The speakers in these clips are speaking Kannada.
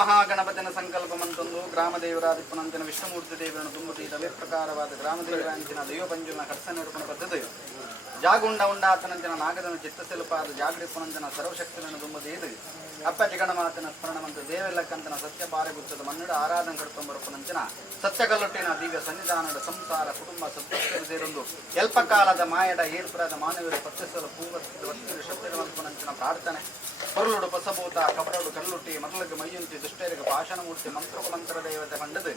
ಮಹಾಗಣಪತಿನ ಸಂಕಲ್ಪಮಂತಂದು ಗ್ರಾಮದೇವರಾದಿಪ್ಪನಂತಿನ ವಿಷ್ಣುಮೂರ್ತಿ ದೇವರನ್ನು ತುಂಬುತ್ತಿ ಇದೇ ಪ್ರಕಾರವಾದ ಗ್ರಾಮದೇವರಾಂಚಿನ ದೈವಪಂಜುನ ಕರ್ಸ ನಿರೂಪಣ ಪದ್ಧತಿ ಜಾಗುಂಡ ಉಂಡಾತನಂಚಿನ ನಾಗದನ ಚಿತ್ತಶಿಲ್ಪಾದ ಜಾಗಡಿಪ್ಪನಂಚಿನ ಸರ್ವಶಕ್ತಿಯನ್ನು ತುಂಬುತ್ತಿ ಇದು ಅಪ್ಪ ಜಗಣಮಾತನ ಸ್ಮರಣಮಂತ ದೇವೆಲ್ಲಕ್ಕಂತನ ಸತ್ಯ ಪಾರಗುತ್ತದ ಮನ್ನಡ ಆರಾಧನ ಕರ್ತೊಂಬರಪ್ಪನಂಚಿನ ಸತ್ಯಗಲ್ಲೊಟ್ಟಿನ ದಿವ್ಯ ಸನ್ನಿಧಾನದ ಸಂಸಾರ ಕುಟುಂಬ ಸತ್ಯಸ್ಥರು ಸೇರೊಂದು ಎಲ್ಪ ಕಾಲದ ಮಾಯಡ ಏರ್ಪುರದ ಮಾನವರ ಪತ್ತಿಸಲು ಪೂರ್ವಸ್ಥಿರ ಶಬ್ದವಂತನಂಚಿನ ಪ್ರಾರ್ಥನೆ ಪೊರುಳುಡು ಪಸಭೂತ ಕಪರಡು ಕಲ್ಲುಟ್ಟಿ ಮರಳಿಗೆ ಮೈಯುಂತಿ ದುಷ್ಟರಿಗೆ ಪಾಷಣಮೂರ್ತಿ ಮಂತ್ರ ದೇವತೆ ಪಂಡದು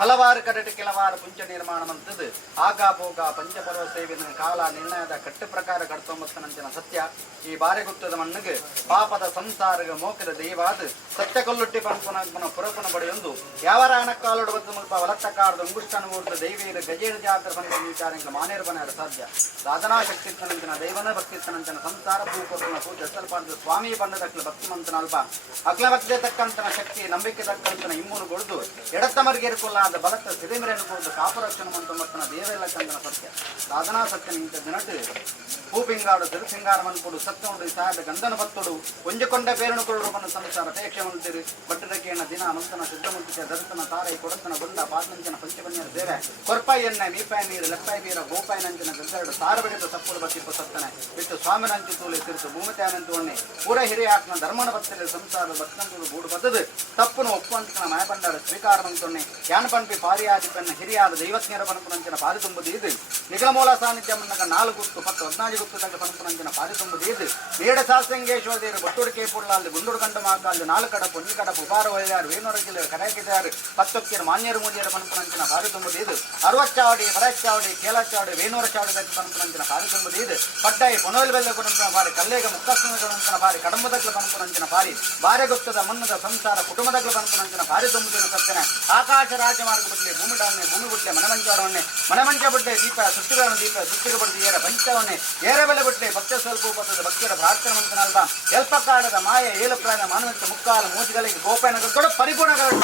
ಹಲವಾರು ಕರಟಿ ಕೆಲವಾರು ಪುಂಚ ನಿರ್ಮಾಣ ಮಂತದು ಆಗಾಪೋಗ ಪಂಚಪರ್ವ ಸೇವಿನ ಕಾಲ ನಿರ್ಣಯದ ಕಟ್ಟು ಪ್ರಕಾರ ಕಡ್ತೊಂಬತ್ತನಂಚಿನ ಸತ್ಯ ಈ ಬಾರೆಗುತ್ತದ ಮಣ್ಣಿಗೆ ಪಾಪದ ಸಂಸಾರಗ ಮೋಕದ ದೇವಾದ ಸತ್ಯ ಕೊಲ್ಲುಟ್ಟಿ ಪಂಪನ ಪುರಪನ ಬಡಿಯೊಂದು ಯಾವರ ಹಣಕ್ಕಾಲುಡು ಬದ್ದು ಮುಲ್ಪ ವಲತ್ತ ಕಾರದ ಅಂಗುಷ್ಟನ ಮೂರ್ತ ದೈವೀರ ಗಜೇರ ಜಾತರ ಬಂದ ವಿಚಾರ ಮಾನೇರ್ ಬನ ಸಾಧ್ಯ ಸಾಧನಾ ಶಕ್ತಿತ್ತನಂಚಿನ ದೈವನ ಭಕ್ತಿತ್ತನಂಚಿನ ಸಂಸಾರ ಭೂಪನ ಪೂಜೆ ಹೆಸಲ್ಪಾದ ಸ್ವಾಮಿ ಬಂಡದಕ್ಲ ಭಕ್ತಿಮಂತನ ಅಲ್ಪ ಅಕ್ಲ ಭಕ್ತಿ ತಕ್ಕಂತನ ಶಕ್ತಿ ನಂಬಿಕೆ ತಕ್ಕಂತನ ಇಮ್ಮುನು ಕೊಡುದು ಎಡತ್ತಮರ್ಗೇರಿಕೊಳ್ಳಾದ ಬಲತ್ತ ಸಿರಿಮಿರೆಯನ್ನು ಕೊಡುದು ಕಾಪರಕ್ಷಣ ಮಂತನ ದೇವೆಲ್ಲಕ್ಕಂತನ ಸತ್ಯ ಸಾಧನಾ ಸತ್ಯ ನಿಂತ ದಿನಟ್ಟು ಹೂಪಿಂಗಾಡು ತಿರುಸಿಂಗಾರ ಮನ್ಕೊಡು ಸತ್ತುಡು ಸಾಯದ ಗಂಧನ ಬತ್ತುಡು ಒಂಜಕೊಂಡ ಬೇರನು ಕೊಡುವನು ಸಂಸಾರ ಅಪೇಕ್ಷೆ ಮಂತಿರು ಬಟ್ಟದಕೇಣ ದಿನ ಮಂತನ ಶುದ್ಧಮುಂತಿಕ ದರ್ತನ ತಾರೈ ಕೊಡತನ ಬಂದ ಪಾದಂಚನ ಪಂಚಪನ್ಯರ ಸೇವೆ ಕೊರ್ಪಾಯಿ ಎಣ್ಣೆ ಮೀಪಾಯಿ ನೀರು ಲೆಪ್ಪಾಯಿ ಬೀರ ಗೋಪಾಯಿ ನಂಚಿನ ಗಂಗರಡು ಸಾರ ಬಡಿದ ತಪ್ಪುಡು ಬತ್ತಿಪ್ಪ ಸತ್ತನೆ ಬಿಟ್ಟು ಸ್ವಾಮಿ ನಂಚಿ ತೂಲಿ ತಿರುತು ಭೂಮಿತ್ಯಾನಂತು ಒಣ್ಣೆ ಪೂರ ಹಿರಿಯ ಹಾಕ್ನ ಧರ್ಮನ ಬತ್ತಲೆ ಸಂಸಾರ ಭಕ್ತಂತುಡು ಗೂಡು ಬದ್ದದು ತಪ್ಪುನು ಒಪ್ಪಂತನ ಮಾಯಬಂಡಾರ ಸ್ವೀಕಾರ ಮಂತೊಣ್ಣೆ ಯಾನ್ ಪಂಪಿ ಪಾರಿಯಾದಿಪನ್ನ ಹಿರಿಯಾದ ದೈವಜ್ಞರ ಪನಪನಂಚಿನ ಪಾರಿ ತುಂಬುದು ಇದು ನಿಗಮೂಲ ಸಾನ್ನಿಧ್ಯ ಮನ್ನಕ 4 ಗುತ್ತು 10 14 ಗುತ್ತುದಾಗ ಪನಪನಂಚಿನ ಪಾರಿ ತುಂಬುದು ಇದು ನೇಡ ಶಾಸ್ತ್ರಂಗೇಶ್ವರ ದೇವರು ಬಟ್ಟುಡು ಕೇಪುಳ್ಳಾಲ್ದು ಗುಂಡುಡು ಕಂಡು ಮಾಕಾಲ್ದು 4 ಕಡಪು ಒಂಜಿ ಕಡಪು ಉಪಾರ ಒಯ್ಯಾರು ವೇಣೂರ ಜಿಲ್ಲೆ ಕರೆಯಾಕಿದ್ದಾರೆ 10 ಮಾನ್ಯರು ಮೂಡಿಯರ ಪನಪನಂಚಿನ ಪಾರಿ ತುಂಬುದು ಇದು 60 ಚಾವಡಿ ಪರಚಾವಡಿ ಕೇಲ ಚಾವಡಿ ವೇಣೂರ ಚಾವಡಿ ಪನಪನಂಚಿನ ಪಾರಿ ತುಂಬುದು ಇದು ಪಟ್ಟಾಯಿ ಪೊನೋಲ್ ಬೆಲ್ಲ ಕೊಡಂತನ ಪಾರಿ ಕಲ್ಲೇಗ ಮುಕ್ತಾಸ್ನ ಕೊಡಂತನ ಪಾರಿ ಕಡಂಬದಗ್ಲ ಪನಪನಂಚಿನ ಪಾರಿ ಬಾರೆ ಗುತ್ತದ ಮನ್ನದ ಸಂಸಾರ ಕುಟುಂಬದಗ್ಲ ಪನಪನಂಚಿನ ಪಾರಿ ತುಂಬುದಿನ ಸತ್ಯನೆ ಆಕಾಶ ರಾಜಮಾರ್ಗ ಬಿಡ್ಲೆ ಭೂಮಿ ಡಾನ್ನೆ ಭೂಮಿ ಬಿಡ್ಲೆ ಮನಮಂಚವನ್ನೇ ಮನಮಂಚ ಬಿಡ್ಲೆ ದೀಪ ಸುತ್ತಿಗಳನ್ನು ದೀಪ ಸುತ್ತಿಗೆ ಬಡ್ದು ಏರ ಪಂಚವನ್ನೇ ಏರ ಬೆಲೆ ಬಿಡ್ಲೆ ಭಕ್ತ ಸ್ವಲ್ಪ ಉಪತದ ಭಕ್ತರ ಪ್ರಾರ್ಥನೆ ಮಂತನಲ್ವ ಎಲ್ಪ ಕಾಡದ ಮಾಯ ಏಲಪ್ರಾಯ ಮಾನವಂತ ಮುಕ್ಕಾಲ ಮೂತಿಗಳಿಗೆ ಗೋಪಾಯನಗಳು ಕೂಡ ಪರಿಪೂರ್ಣಗಳು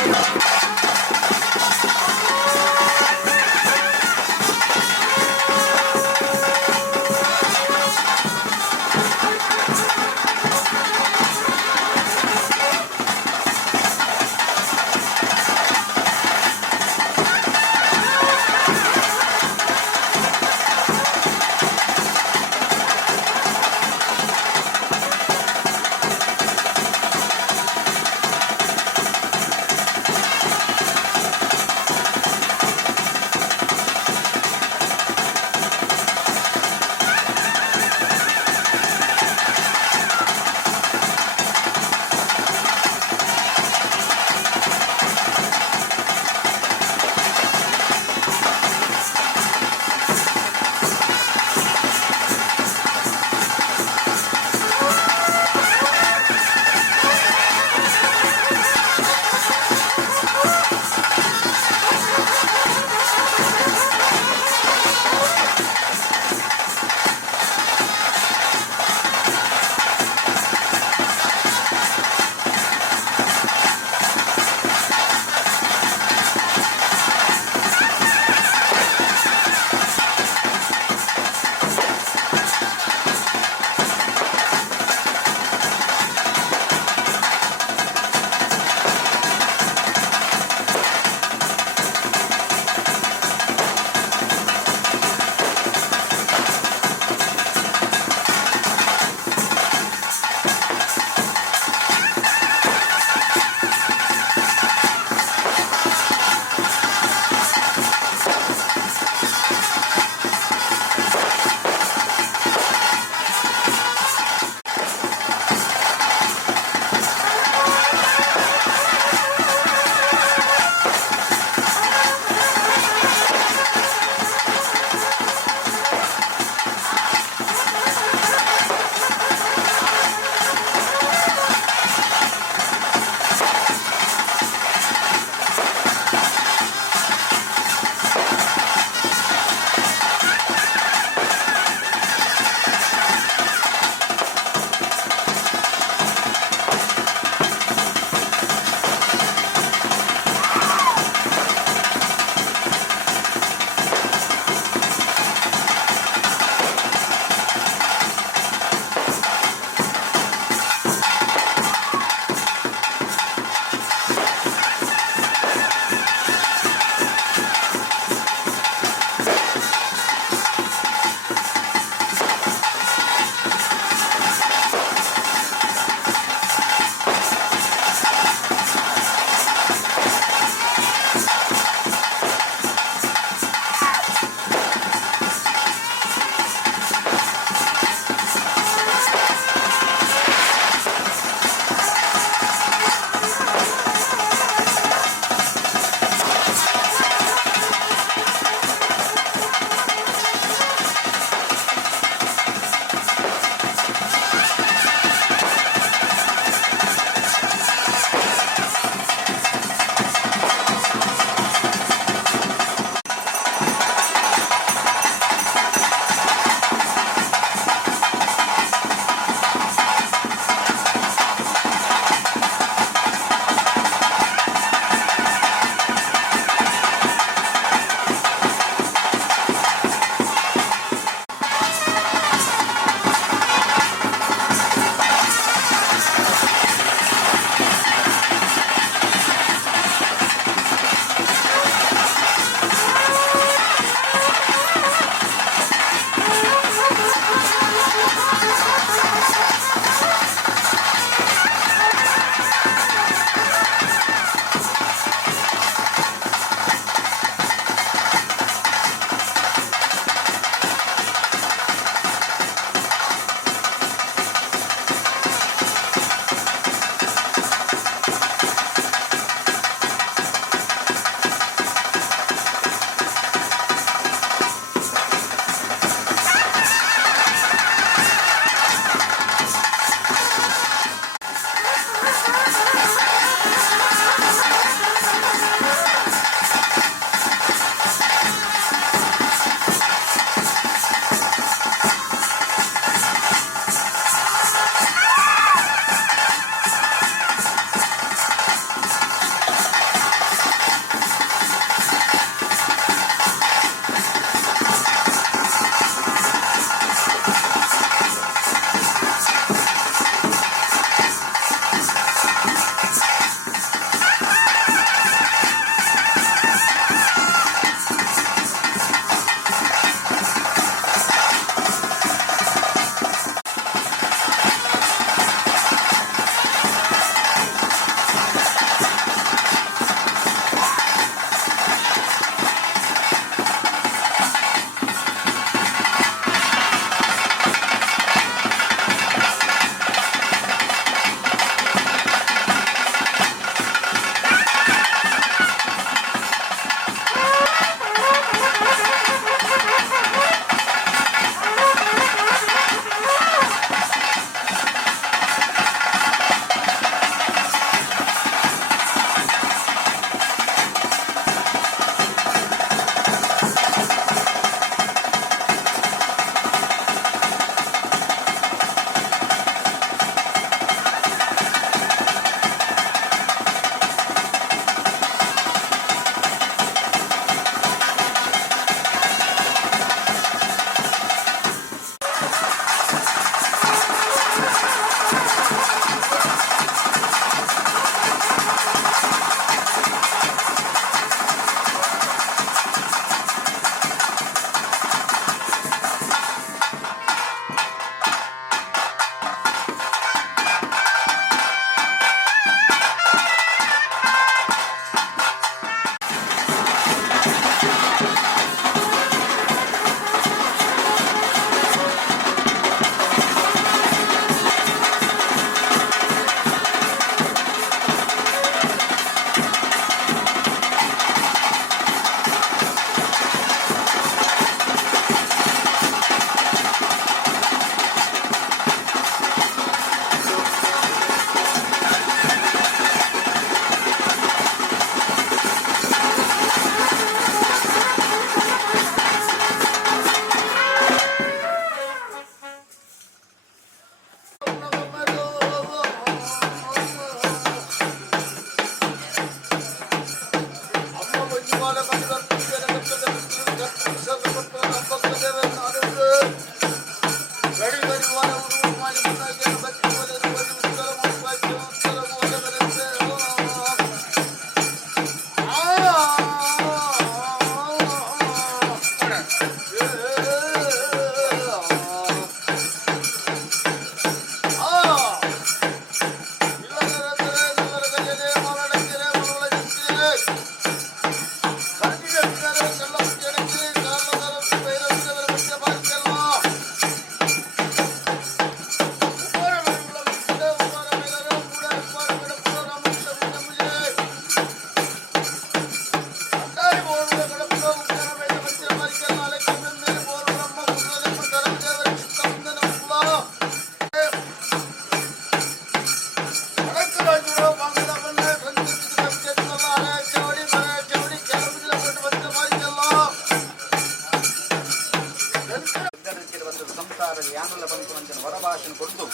ವರಭಾಷಣ ಕೊಡ್ತು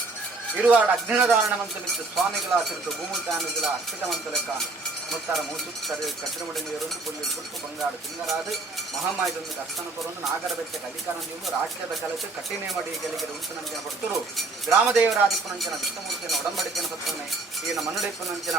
ಇರುವಾಡ ಅಗ್ನಿಧಾರಣವಂತಲಿತ್ತು ಸ್ವಾಮಿಗಳ ತಿರುತು ಭೂಮಿತಾನುಗಳ ಅಕ್ಷಿತವಂತಲಕ್ಕ ಮುತ್ತಾರ ಮೂಸುತ್ತಾರೆ ಕಟ್ಟಿರಮಡನೆಯರೊಂದು ಪುಣ್ಯ ಕೊಟ್ಟು ಬಂಗಾಡು ತಿಂಗರಾದು ಮಹಾಮಾಯದೊಂದು ಕಷ್ಟನ ಕೊರೊಂದು ನಾಗರ ಬೆಚ್ಚಕ್ಕೆ ಅಧಿಕಾರದಿಂದ ರಾಜ್ಯದ ಕಲಸು ಕಠಿಣ ಮಡಿಗಳಿಗೆ ಉಂಟುನಂಚಿನ ಕೊಡ್ತರು ಗ್ರಾಮದೇವರಾದಿಪ್ಪುನಂಚಿನ ವಿಷ್ಣುಮೂರ್ತಿಯನ್ನು ಒಡಂಬಡಿಕೆಯನ್ನು ಸತ್ತೊನ್ನೆ ಈನ ಮನ್ನುಡಿಪ್ಪುನಂಚಿನ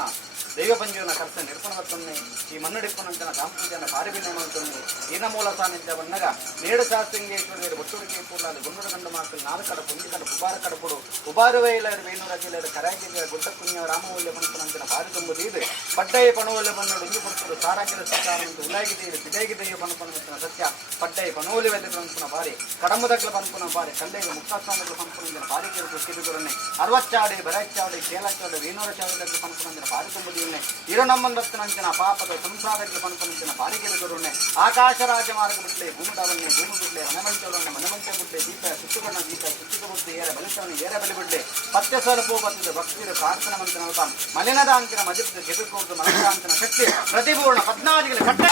ದೈವ ಪಂಜೀವನ ಕರ್ತ ನಿರ್ಪಣವತ್ತೊನ್ನೆ ಈ ಮನ್ನುಡಿಪ್ಪುನಂಚಿನ ಗಾಂಪೂಜನ ಪಾರಿಭಿನ್ನವಂತೊನ್ನೆ ಈನ ಮೂಲ ಸಾನ್ನಿಧ್ಯ ಬಣ್ಣಗ ನೇಡು ಶಾಸ್ತ್ರಿಂಗೇಶ್ವರಿಯರು ಒಟ್ಟುಡಿಕೆ ಕೂಡಲಾದ ಗುಂಡುಡ ಗಂಡು ಮಾತಲ್ಲಿ ನಾದ ಕಡಪು ಒಂದಿ ಕಡಪು ಉಬಾರ ಕಡಪುಡು ಉಬಾರುವೇ ಇಲ್ಲರು ವೇಣೂರ ಜಿಲ್ಲೆಯರು ಕರಾಗಿದ ಗುಡ್ಡ ಕುಂಜ ರಾಮಮೂಲ್ಯ ಪಂಪನಂಚಿನ ಪಾರಿ ತುಂಬುದೀದು ಪಡ್ಡಾಯಿ ಪಣವಲ್ಯ ಬನ್ನೋಡು ಇಂದು ಕೊಡ್ತರು ಸಾರಾಗಿರ ಸತ್ಯಾರಂತ ಉಲಾಗಿದೆಯರು ಬಿಡಾಗಿದೆಯ ಪಂಪನಂಚಿನ ಸತ್ಯ ಪಡ್ಡಾಯಿ ಪಣವಲ್ಯ ವೆಲ್ಲ ಪಂಪನ ಬಾರಿ ಕಡಂಬದಗ್ಲ ಪಂಪನ ಬಾರಿ ಕಲ್ಲೆಗೆ ಮುಕ್ತಾಸ್ವಾಮಿಗಳ ಪಂಪನಂಚಿನ ಬಾರಿ ಕೇಳಿದ್ರು ಕಿರಿದುರನ್ನೇ ಅರವಚ್ಚಾಡಿ ಬರಚ್ಚಾಡಿ ಕೇಳಚ್ಚಾಡಿ ವೇಣೂರ ಚಾವಡಗ್ಲ ಪಂಪನಂಚಿನ ಬಾರಿ ತುಂಬುದೀನೆ ಇರೋ ನಮ್ಮಂದತ್ತನಂಚಿನ ಪಾಪದ ಸಂಸಾರಕ್ಕೆ ಪಂಪನಂಚಿನ ಬಾರಿ ಕೇಳಿದುರನ್ನೇ ಆಕಾಶ ರಾಜ ಮಾರ್ಗ ಬಿಡ್ಲೆ ಭೂಮಿಡವನ್ನೇ ಭೂಮಿ ಬಿಡ್ಲೆ ಮನಮಂಚವನ್ನೇ ಮನಮಂಚ ಬಿಡ್ಲೆ ದೀಪ ಸುತ್ತುಗಣ್ಣ ದೀಪ ಸುತ್ತಿಕ ಬಿಡ್ಲೆ ಏರ ಬಲಿತವನ್ನ ಏರ ಬಲಿ ಬಿಡ್ಲೆ ಪತ್ಯ ಸ್ವರೂಪ ಬರ್ತದೆ ಭಕ್ತಿಯ ಪ್ರಾರ್ಥನೆ ಮಂತ್ರನ ಅವತಾನ ಮಲಿನದ ಅಂಕಿನ ಮಜಿತ್ ಗೆದುಕೋದು ಮನದ ಅಂಕಿನ ಶಕ್ತಿ ಪ್ರತಿಪೂರ್ಣ 14 ಕಟ್ಟ